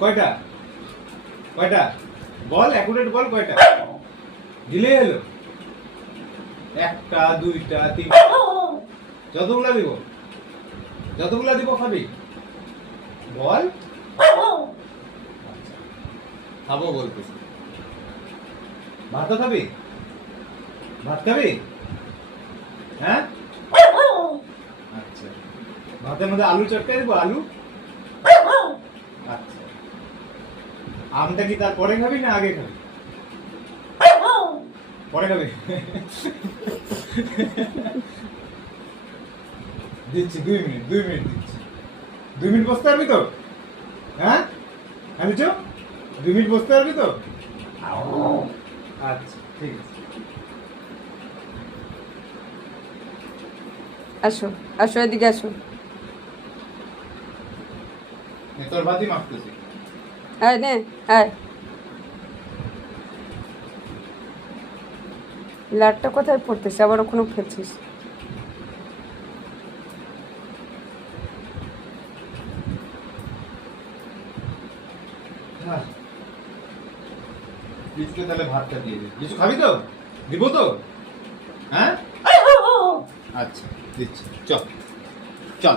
কয়টা কয়টা বল, অ্যাকুরেট বল, কয়টা দিলে হলো? একটা, দুইটা, তিনটা, যতগুলা দিব? যতগুলা দিব খাবি? বল। আচ্ছা, খাবো বলতেছি। ভাত খাবি? ভাত খাবি? হ্যাঁ, আচ্ছা। ভাতের মধ্যে আলু চটকাই দিব? আলু? আচ্ছা। আমটা কি তারপরে খাবি না আগে খাবি? পরে খাবি? দিচ্ছি 2 মিনিট, 2 মিনিট দিচ্ছি। 2 মিনিট বসতে পারবি তো? হ্যাঁ, আমি চো 2 মিনিট বসতে পারবি তো? আচ্ছা, ঠিক আছে। আসো আসো, এদিকে আসো। তোর ভাতই মাখতেছি। আয় নে, আয়। লাটটা কোথায় পড়তেছে, আবার ওখানে ফেলছিস? লিচুকে তাহলে ভাতটা দিয়ে দিই। লিচু খাবি তো? দিব তো? হ্যাঁ, আচ্ছা দিচ্ছি। চল চল।